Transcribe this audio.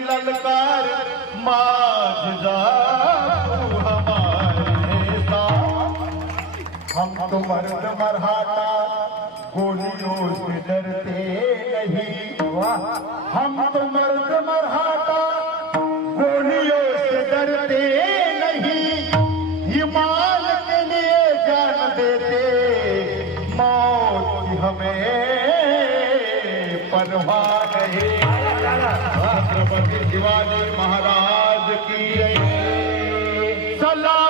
ललकार माज जा तू हमारे साथ। हम तो मर्द मरहाटा गोलियों से डरते नहीं, हम तो मर्द मरहाटा गोलियों से डरते नहीं, ईमान के लिए जान देते, मौत की हमें परवाह नहीं। छत्रपति शिवाजी महाराज की सलाम।